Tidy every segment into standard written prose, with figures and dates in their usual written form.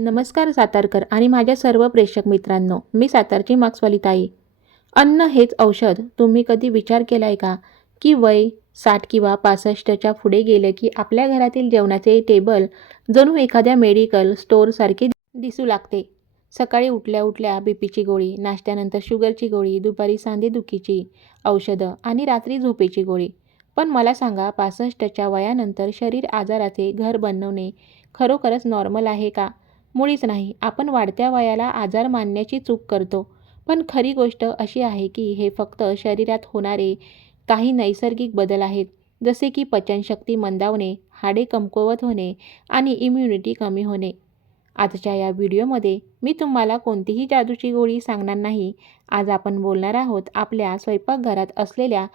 नमस्कार सातारकर आणि माझ्या सर्व प्रेक्षक मित्रांनो, मी सातारची मार्क्सवाली ताई. अन्न हेच औषध. तुम्ही कधी विचार केलाय का की वय 60 किंवा 65च्या पुढे गेलं की आपल्या घरातील जेवणाचे टेबल जणू एखाद्या मेडिकल स्टोअरसारखे दिसू लागते. सकाळी उठल्या उठल्या बीपीची गोळी, नाश्त्यानंतर शुगरची गोळी, दुपारी सांधेदुखीची औषधं आणि रात्री झोपेची गोळी. पण मला सांगा, 65च्या वयानंतर शरीर आजाराचे घर बनवणे खरोखरच नॉर्मल आहे का? मुळीच नाही. आपण वाढत्या वयाला आजार मानण्याची चूक करतो. पण खरी गोष्ट अशी आहे की हे फक्त शरीरात होणारे काही नैसर्गिक बदल आहेत. जसे की पचनशक्ती मंदावणे, हाडे कमकुवत होणे आणि इम्युनिटी कमी होणे. आजच्या या व्हिडिओमध्ये मी तुम्हाला कोणतीही जादूची गोळी सांगणार नाही. आज आपण बोलणार आहोत आपल्या स्वयंपाकघरात असलेल्या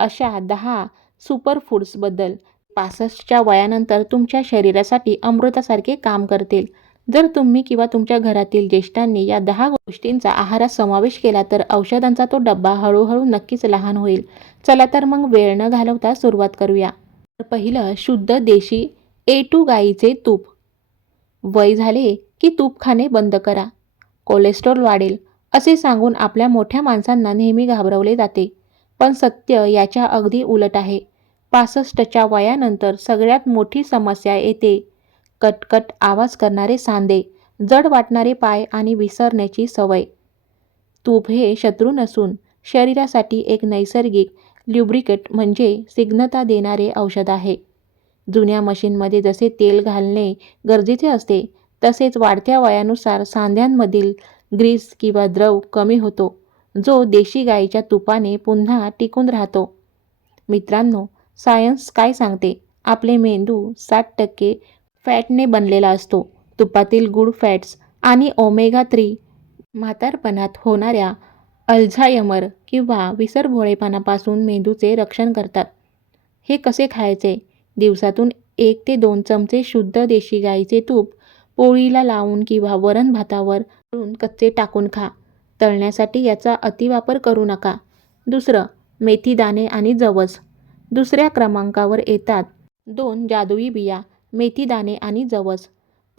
अशा 10 सुपर फूड्सबद्दल. 65च्या वयानंतर तुमच्या शरीरासाठी अमृतासारखे काम करतील. जर तुम्ही किंवा तुमच्या घरातील ज्येष्ठांनी या 10 गोष्टींचा आहारात समावेश केला तर औषधांचा तो डब्बा हळूहळू नक्कीच लहान होईल. चला तर मग वेळ न घालवता सुरुवात करूया. तर पहिलं, शुद्ध देशी A2 गाईचे तूप. वय झाले की तूप खाणे बंद करा, कोलेस्ट्रॉल वाढेल असे सांगून आपल्या मोठ्या माणसांना नेहमी घाबरवले जाते. पण सत्य याच्या अगदी उलट आहे. 65च्या वयानंतर सगळ्यात मोठी समस्या येते. कटकट आवाज करणारे सांधे, जड वाटणारे पाय आणि विसरण्याची सवय. तूप हे शत्रू नसून शरीरासाठी एक नैसर्गिक ल्युब्रिकेट म्हणजे स्निग्धता देणारे औषध आहे. जुन्या मशीनमध्ये जसे तेल घालणे गरजेचे असते, तसेच वाढत्या वयानुसार सांध्यांमधील ग्रीस किंवा द्रव कमी होतो, जो देशी गाईच्या तुपाने पुन्हा टिकून राहतो. मित्रांनो, सायन्स काय सांगते? आपले मेंदू 60% फॅटने बनलेला असतो. तुपातील गुड फॅट्स आणि ओमेगा 3 म्हातारपणात होणाऱ्या अल्झायमर किंवा विसरभोळेपणापासून मेंदूचे रक्षण करतात. हे कसे खायचे? दिवसातून 1 ते 2 चमचे शुद्ध देशी गाईचे तूप पोळीला लावून किंवा वरण भातावर कच्चे टाकून खा. तळण्यासाठी याचा अतिवापर करू नका. दुसरं, मेथी दाणे आणि जवस. दुसऱ्या क्रमांकावर येतात 2 जादुई बिया, मेथी दाणे आणि जवस.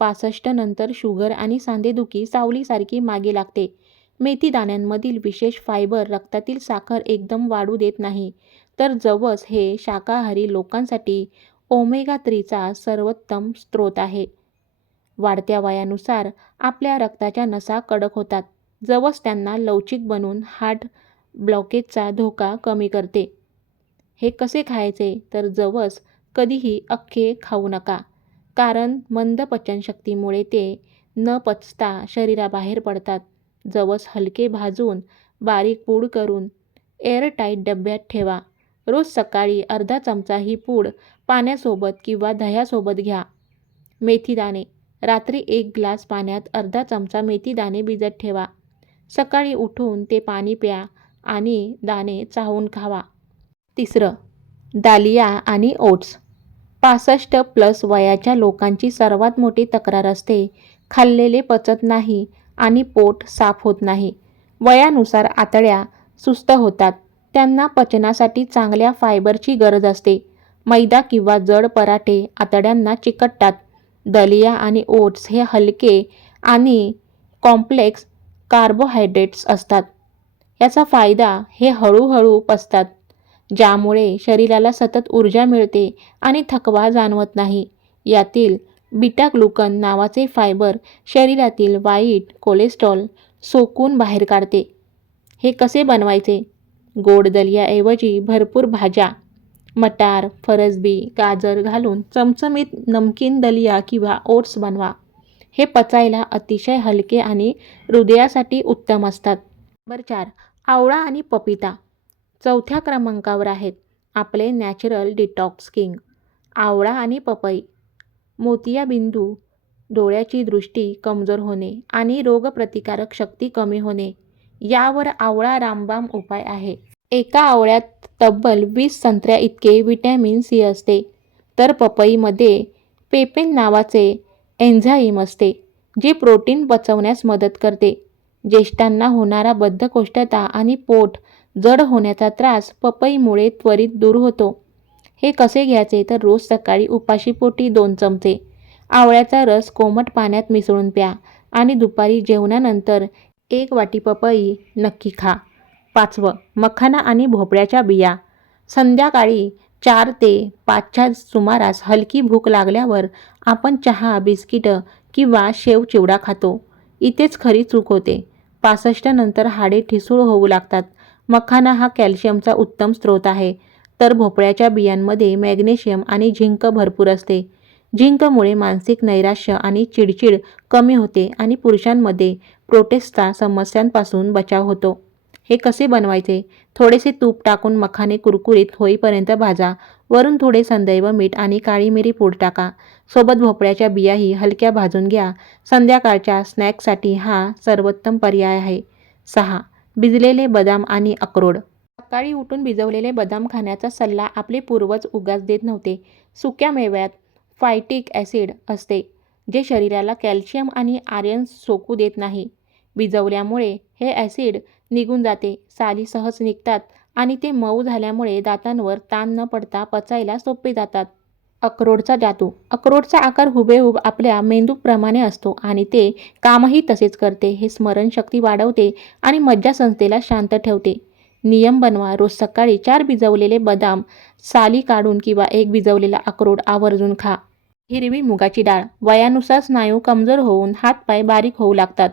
65 नंतर शुगर आणि सांधेदुखी सावलीसारखी मागे लागते. मेथी दाण्यांमधील विशेष फायबर रक्तातील साखर एकदम वाढू देत नाही, तर जवस हे शाकाहारी लोकांसाठी ओमेगा 3चा सर्वोत्तम स्रोत आहे. वाढत्या वयानुसार आपल्या रक्ताच्या नसा कडक होतात. जवस त्यांना लवचिक बनवून हार्ट ब्लॉकेजचा धोका कमी करते. हे कसे खायचे? तर जवस कधीही अख्खे खाऊ नका, कारण मंद पचनशक्तीमुळे ते न पचता शरीराबाहेर पडतात. जवस हलके भाजून बारीक पूड करून एअरटाईट डब्यात ठेवा. रोज सकाळी अर्धा चमचा ही पूड पाण्यासोबत किंवा दह्यासोबत घ्या. मेथी दाणे. रात्री 1 ग्लास पाण्यात अर्धा चमचा मेथी दाणे भिजत ठेवा. सकाळी उठून ते पाणी प्या आणि दाणे चावून खावा. तिसरं, दालिया आणि ओट्स. 65+ वयाच्या लोकांची सर्वात मोठी तक्रार असते, खाल्लेले पचत नाही आणि पोट साफ होत नाही. वयानुसार आतड्या सुस्त होतात. त्यांना पचनासाठी चांगल्या फायबरची गरज असते. मैदा किंवा जड पराठे आतड्यांना चिकटतात. दलिया आणि ओट्स हे हलके आणि कॉम्प्लेक्स कार्बोहायड्रेट्स असतात. याचा फायदा हे हळूहळू पचतात, ज्यामुळे शरीराला सतत ऊर्जा मिळते आणि थकवा जाणवत नाही. यातील बीटा ग्लुकन नावाचे फायबर शरीरातील वाईट कोलेस्ट्रॉल सोकून बाहेर काढते. हे कसे बनवायचे? गोड दलियाऐवजी भरपूर भाज्या, मटार, फरसबी, गाजर घालून चमचमीत नमकीन दलिया किंवा ओट्स बनवा. हे पचायला अतिशय हलके आणि हृदयासाठी उत्तम असतात. नंबर 4, आवळा आणि पपिता. चौथ्या क्रमांकावर आहेत आपले नॅचरल डिटॉक्स किंग, आवळा आणि पपई. मोतियाबिंदू, डोळ्याची दृष्टी कमजोर होणे आणि रोगप्रतिकारक शक्ती कमी होणे यावर आवळा रामबाण उपाय आहे. एका आवळ्यात तब्बल 20 संत्र्या इतके व्हिटॅमिन सी असते, तर पपईमध्ये पेपेन नावाचे एन्झाईम असते, जे प्रोटीन पचवण्यास मदत करते. ज्येष्ठांना होणारा बद्धकोष्ठता आणि पोट जड होण्याचा त्रास पपईमुळे त्वरित दूर होतो. हे कसे घ्यायचे? तर रोज सकाळी उपाशीपोटी 2 चमचे आवळ्याचा रस कोमट पाण्यात मिसळून प्या आणि दुपारी जेवणानंतर 1 वाटी पपई नक्की खा. 5. मखाना आणि भोपळ्याच्या बिया. संध्याकाळी 4 ते 5च्या सुमारास हलकी भूक लागल्यावर आपण चहा, बिस्किटं किंवा शेव चिवडा खातो. इथेच खरी चूक होते. 65 नंतर हाडे ठिसूळ होऊ लागतात. मखाना हा कॅल्शियमचा उत्तम स्रोत आहे, तर भोपळ्याच्या बियांमध्ये मॅग्नेशियम आणि झिंक भरपूर असते. झिंकमुळे मानसिक नैराश्य आणि चिडचिड कमी होते आणि पुरुषांमध्ये प्रोस्टेटच्या समस्यांपासून बचाव होतो. हे कसे बनवायचे? थोडेसे तूप टाकून मखाने कुरकुरीत होईपर्यंत भाजा. वरून थोडे संदैव मीठ आणि काळी मिरी पूड टाका. सोबत भोपळ्याच्या बियाही हलक्या भाजून घ्या. संध्याकाळच्या स्नॅक्ससाठी हा सर्वोत्तम पर्याय आहे. 6. भिजलेले बदाम आणि अक्रोड. सकाळी उठून भिजवलेले बदाम खाण्याचा सल्ला आपले पूर्वज उगाच देत नव्हते. सुक्या मेव्यात फायटिक ॲसिड असते, जे शरीराला कॅल्शियम आणि आयर्न सोकू देत नाही. भिजवल्यामुळे हे ॲसिड निघून जाते, साली सहज निघतात आणि ते मऊ झाल्यामुळे दातांवर ताण न पडता पचायला सोपे जातात. अक्रोडचा जादू. अक्रोडचा आकार हुबेहूब आपल्या मेंदूप्रमाणे असतो आणि ते कामही तसेच करते. हे स्मरणशक्ती वाढवते आणि मज्जासंस्थेला शांत ठेवते. नियम बनवा. रोज सकाळी 4 भिजवलेले बदाम साली काढून किंवा 1 भिजवलेला अक्रोड आवर्जून खा. हिरवी मुगाची डाळ. वयानुसार स्नायू कमजोर होऊन हातपाय बारीक होऊ लागतात.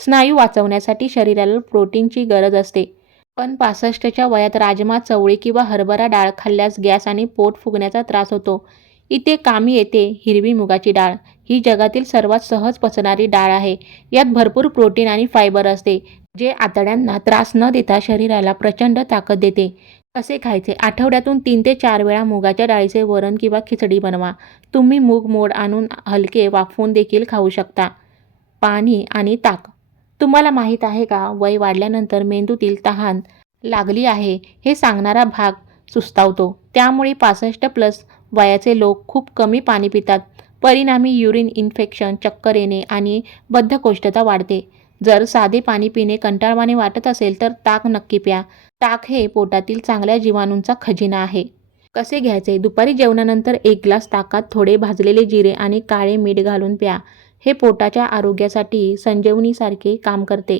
स्नायू वाचवण्यासाठी शरीराला प्रोटीनची गरज असते. पण 65च्या वयात राजमा, चवळी किंवा हरभरा डाळ खाल्ल्यास गॅस आणि पोट फुगण्याचा त्रास होतो. इथे कामी येते हिरवी मुगाची डाळ. ही जगातील सर्वात सहज पचणारी डाळ आहे. यात भरपूर प्रोटीन आणि फायबर असते, जे आतड्यांना त्रास न देता शरीराला प्रचंड ताकद देते. कसे खायचे? आठवड्यातून 3 ते 4 वेळा मुगाच्या डाळीचे वरण किंवा खिचडी बनवा. तुम्ही मूग मोड आणून हलके वाफवून देखील खाऊ शकता. पाणी आणि ताक. तुम्हाला माहीत आहे का, वय वाढल्यानंतर मेंदूतील तहान लागली आहे हे सांगणारा भाग सुस्तावतो. त्यामुळे 65+ वयाचे लोक खूप कमी पाणी पितात. परिणामी युरिन इन्फेक्शन, चक्कर येणे आणि बद्धकोष्ठता वाढते. जर साधे पाणी पिणे कंटाळवाणे वाटत असेल तर ताक नक्की प्या. ताक हे पोटातील चांगल्या जीवाणूंचा खजिना आहे. कसे घ्यायचे? दुपारी जेवणानंतर 1 ग्लास ताकात थोडे भाजलेले जिरे आणि काळे मीठ घालून प्या. हे पोटाच्या आरोग्यासाठी संजीवनीसारखे काम करते.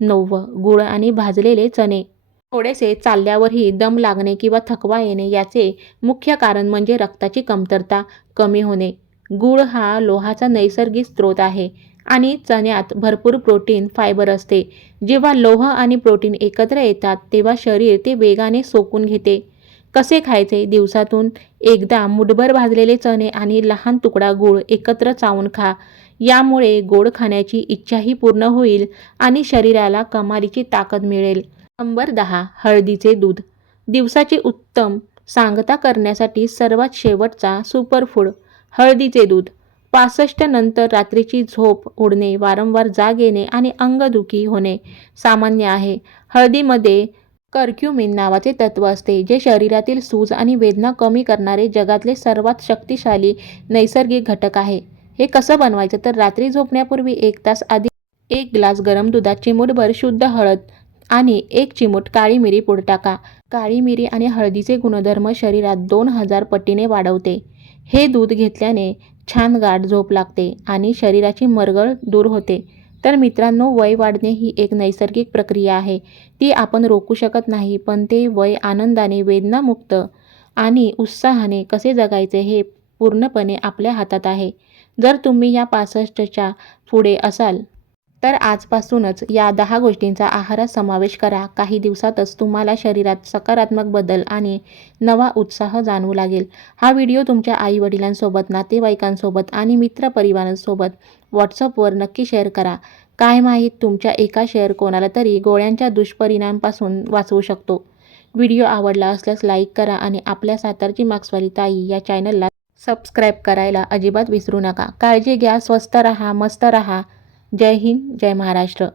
9. गूळ आणि भाजलेले चणे. थोडेसे चालल्यावरही दम लागणे किंवा थकवा येणे याचे मुख्य कारण म्हणजे रक्ताची कमतरता कमी होणे. गूळ हा लोहाचा नैसर्गिक स्रोत आहे आणि चण्यात भरपूर प्रोटीन, फायबर असते. जेव्हा लोह आणि प्रोटीन एकत्र येतात तेव्हा शरीर ते वेगाने सोकून घेते. कसे खायचे? दिवसातून एकदा मुठभर भाजलेले चणे आणि लहान तुकडा गूळ एकत्र चावून खा. यामुळे गोड खाण्याची इच्छाही पूर्ण होईल आणि शरीराला कमालीची ताकद मिळेल. नंबर 10. हळदीचे दूध. दिवसाची उत्तम सांगता करण्यासाठी सर्वात शेवटचा सुपरफूड हळदीचे दूध. 65 नंतर रात्रीची झोप उडणे, वारंवार जाग येणे आणि अंगदुखी होणे सामान्य आहे. हळदीमध्ये कर्क्युमिन नावाचे तत्व असते, जे शरीरातील सूज आणि वेदना कमी करणारे जगातले सर्वात शक्तिशाली नैसर्गिक घटक आहे. हे कसं बनवायचं? तर रात्री झोपण्यापूर्वी 1 तास आधी 1 ग्लास गरम दुधात चिमूटभर शुद्ध हळद आणि 1 चिमूट काळी मिरी पूड टाका. काळी मिरी आणि हळदीचे गुणधर्म शरीरात 2000 पटीने वाढवते. हे दूध घेतल्याने छान गाढ झोप लागते आणि शरीराची मरगळ दूर होते. तर मित्रांनो, वय वाढणे ही एक नैसर्गिक प्रक्रिया आहे. ती आपण रोखू शकत नाही, पण ते वय आनंदाने, वेदनामुक्त आणि उत्साहाने कसे जगायचे हे पूर्णपणे आपल्या हातात आहे. जर तुम्ही या 65च्या पुढे असाल तर आजपासूनच या 10 गोष्टींचा आहारात समावेश करा. काही दिवसातच तुम्हाला शरीरात सकारात्मक बदल आणि नवा उत्साह जाणवू लागेल. हा व्हिडिओ तुमच्या आई-वडिलांसोबत, नातेवाईकांसोबत आणि मित्रपरिवारांसोबत व्हॉट्सअपवर नक्की शेअर करा. काय माहीत, तुमच्या एका शेअर कोणाला तरी गोळ्यांच्या दुष्परिणामांपासून वाचवू शकतो. व्हिडिओ आवडला असल्यास लाईक करा आणि आपल्या सातारची मार्क्सवाली ताई या चॅनलला सबस्क्राईब करायला अजिबात विसरू नका. काळजी घ्या, स्वस्थ रहा, मस्त रहा. जय हिंद, जय महाराष्ट्र.